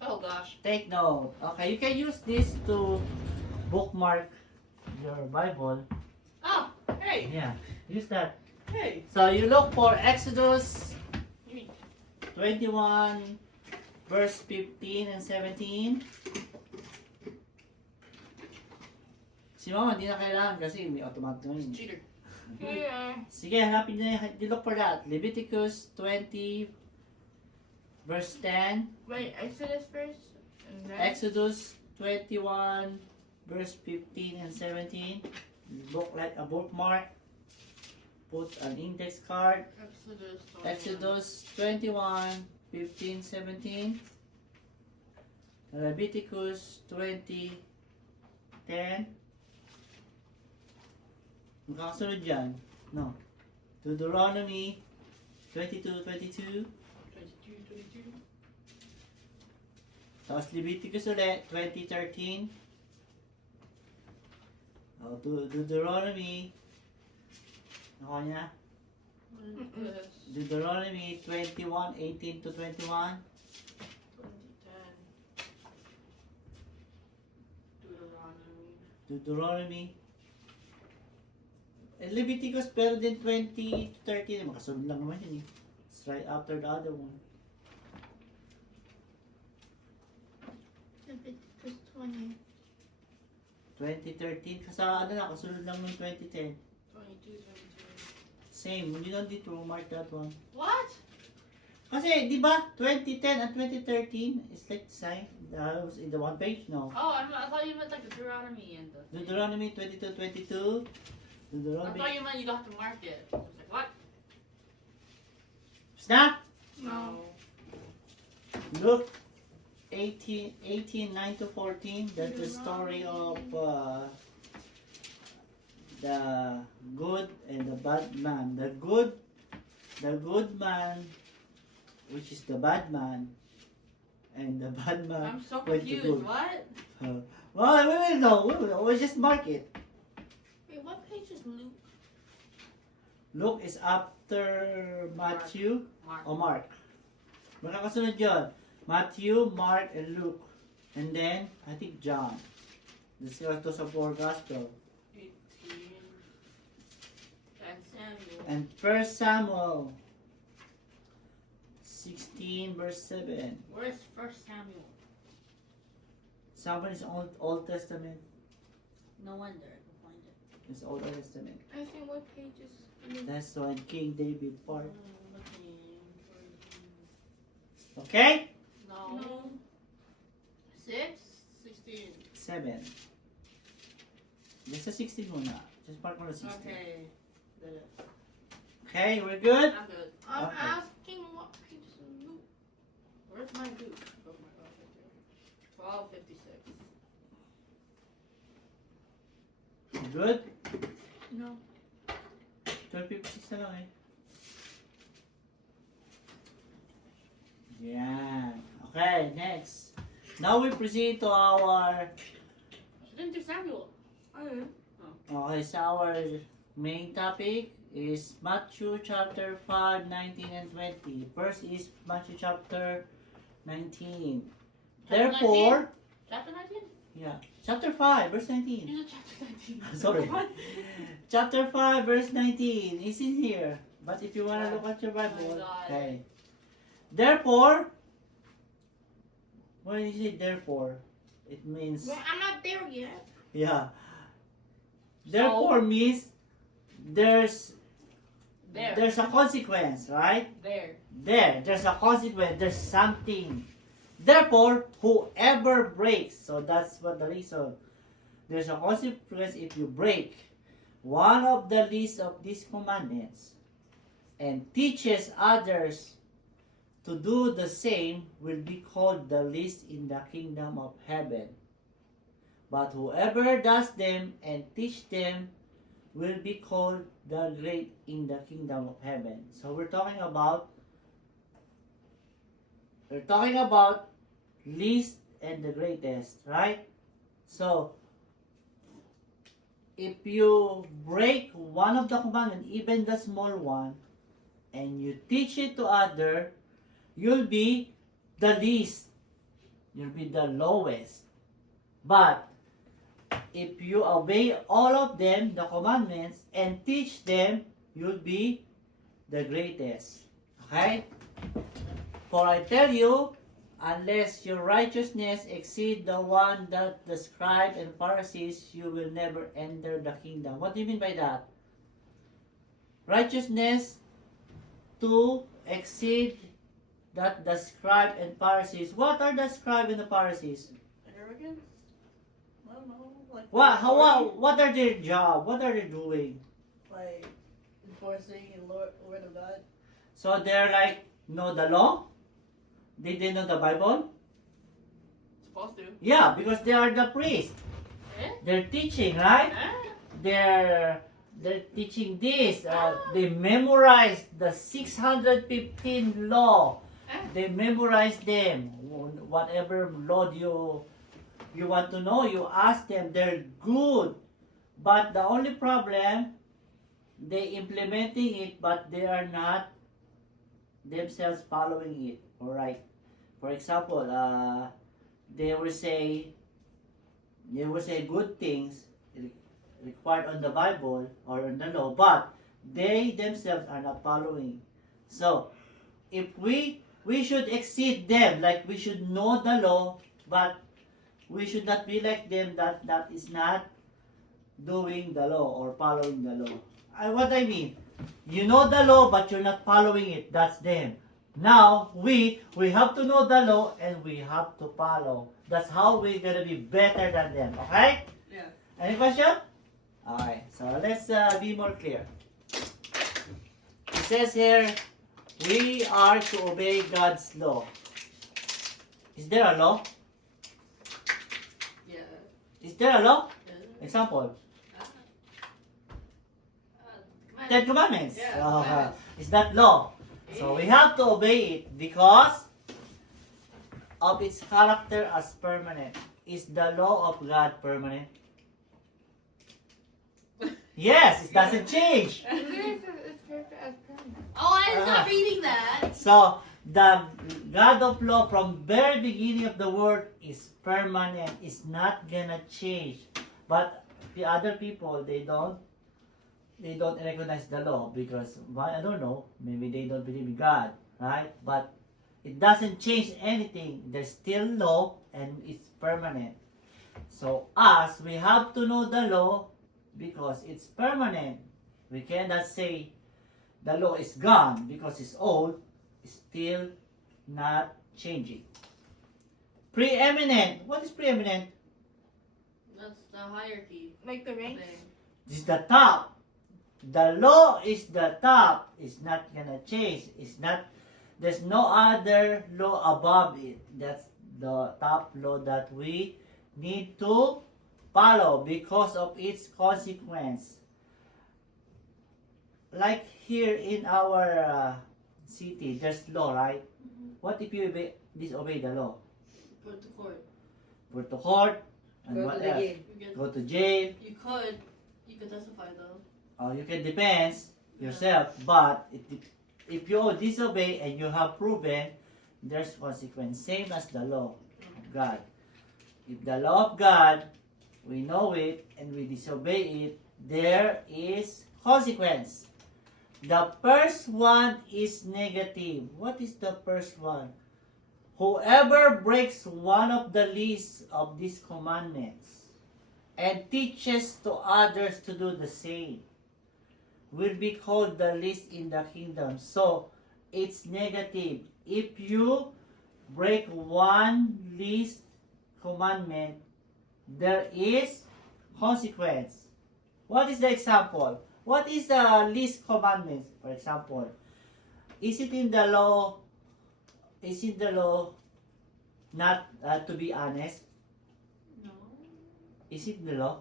Oh gosh. Take note. Okay, you can use this to bookmark your Bible. Oh, hey, Yeah, use that. hey. So you look for Exodus You mean 21, verse 15 and 17. Si Mama, hindi na kailangan kasi may automatic na yun. cheater? Yeah. Sige, hanapin niyo you look for that. Leviticus 20, verse 10. Wait, Exodus first, and then Exodus 21, verse 15 and 17. Look like a bookmark. Put an index card. Exodus. Exodus 21, 15, 17. Leviticus 20, 10. Magkakasunod dyan. No. Deuteronomy 22, 22. 22. Tapos Leviticus ulit, 20:13. Deuteronomy. Ako niya? Yes. Deuteronomy 21:18 to 21. 2010. Deuteronomy. Deuteronomy. Leviticus pero din 20 to 13. Makasunod lang naman yun eh. It's right after the other one. Leviticus 20. 2013. Kasi ano na, kasunod lang ng 2010. 22. Same. Hindi lang dito. Mark that one. What? Kasi, di ba, 2010 and 2013 is like the same. That was in the one page, no? Oh, I thought you meant like the Deuteronomy and the. Deuteronomy 22:22. I Deuteronomy. thought you meant you got to mark it. I was like, what? Snap! No. Look, 18, 9 to 14. That's the story of the good and the bad man. The good man, which is the bad man, and the bad man I'm so went to confused. good. What? Well, we will know. We'll just mark it. Wait, what page is Luke? Luke is after Matthew Mark. or Mark. Magkakasunod yun. Matthew, Mark, and Luke. And then, I think John. This is to sa four gospel. 18. And Samuel. And 1 Samuel 16 verse 7. Where's First Samuel? Samuel is Old Testament. No wonder I can find it. It's Old Testament. I think what page is Luke? That's when King David part. Looking for Okay? No. 6? 16. 7. Just sa 16 muna. Just park muna 16. Okay. Did it. Okay, we're good? I'm good. I'm Okay. asking what page is Luke? Where's my Luke? Oh my god, right there. 1256. Good? No. 12:56 na lang eh. Yan. Okay, next. Now we proceed to our Didn't do Samuel. okay, so our main topic is Matthew chapter 5, 19 and 20. First is Matthew chapter 19. Therefore, Chapter 19? yeah, chapter 5, verse 19. You said chapter 19. Sorry. What? Chapter 5, verse 19 is in here. But if you want to look at your Bible, God. okay. Therefore, when you say therefore, it means, Well, I'm not there yet. yeah. Therefore means there's There. there's a consequence, right? There's a consequence, there's something. Therefore, whoever breaks, so that's what the reason. There's a consequence if you break one of the least of these commandments and teaches others to do the same will be called the least in the kingdom of heaven. But whoever does them and teach them will be called the great in the kingdom of heaven. So we're talking about least and the greatest, right? So if you break one of the commandments, even the small one, and you teach it to other, you'll be the least you'll be the lowest. But if you obey all of them, the commandments, and teach them, you'll be the greatest. Okay? For I tell you, unless your righteousness exceed the one that the scribes and Pharisees, you will never enter the kingdom. What do you mean by that? Righteousness to exceed that the scribe and Pharisees. What are the scribe and the Pharisees? Arrogance? I don't know. Like What are their job? What are they doing? like enforcing the word of God. So they're like, know the law? Did they know the Bible? Supposed to. Yeah, because they are the priest. Eh? They're teaching, right? Ah. They're teaching this. They memorized the 615 law. They memorize them. Whatever law you want to know, you ask them. They're good. But the only problem, they implementing it, but they are not themselves following it. Alright. For example, they will say good things required on the Bible or on the law, but they themselves are not following. So, if we should exceed them, like we should know the law, but we should not be like them that is not doing the law or following the law. What I mean, you know the law, but you're not following it. That's them. Now we have to know the law and we have to follow. That's how we're gonna be better than them. Okay? Yeah. Any question? Alright, so let's be more clear. It says here, we are to obey God's law. Is there a law? Yeah. Is there a law? Yeah. Example, Man. Ten Commandments. Yeah, Okay. commandments. Is that law? So we have to obey it because of its character as permanent. Is the law of God permanent? Yes, it doesn't change. Oh, I'm not reading that. So the God of law from very beginning of the world is permanent. It's not gonna change. But the other people, they don't recognize the law because I don't know, maybe they don't believe in God, right? But it doesn't change anything. There's still law and it's permanent. So us, we have to know the law because it's permanent. We cannot say the law is gone because it's old. It's still not changing. Preeminent. What is preeminent? That's the hierarchy. Like the ranks? This is the top. The law is the top. It's not gonna change. It's not. There's no other law above it. That's the top law that we need to follow because of its consequence. Like here in our city, there's law, right? What if you disobey the law? Put to court. Go to court, and Go what to the else? jail. Go to jail. You could testify though. Or you can defense yourself, but if you disobey and you have proven, there's consequence. Same as the law of God. If the law of God, we know it and we disobey it, there is consequence. The first one is negative. What is the first one? Whoever breaks one of the least of these commandments and teaches to others to do the same will be called the least in the kingdom. So, it's negative. If you break one least commandment, there is consequence. What is the example? What is the least commandment? For example, is it in the law? Is it the law not to be honest? No. Is it the law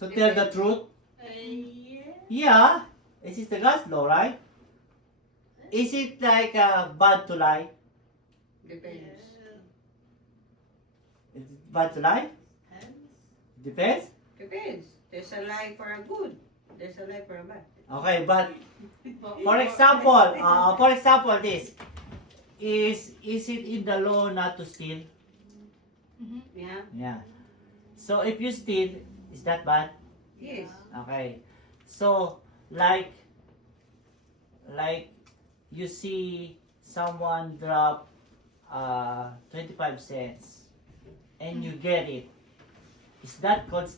to tell the truth? Yeah. Yeah, it is the God's law, right? Is it like bad to lie? Depends. Is it bad to lie? Depends. Depends. There's a lie for a good. There's a lie for a bad. Okay, but for example, this. is it in the law not to steal? Mm-hmm. Yeah. Yeah. So if you steal, is that bad? Yes. Okay. So like you see someone drop 25 cents and you get it. Is that called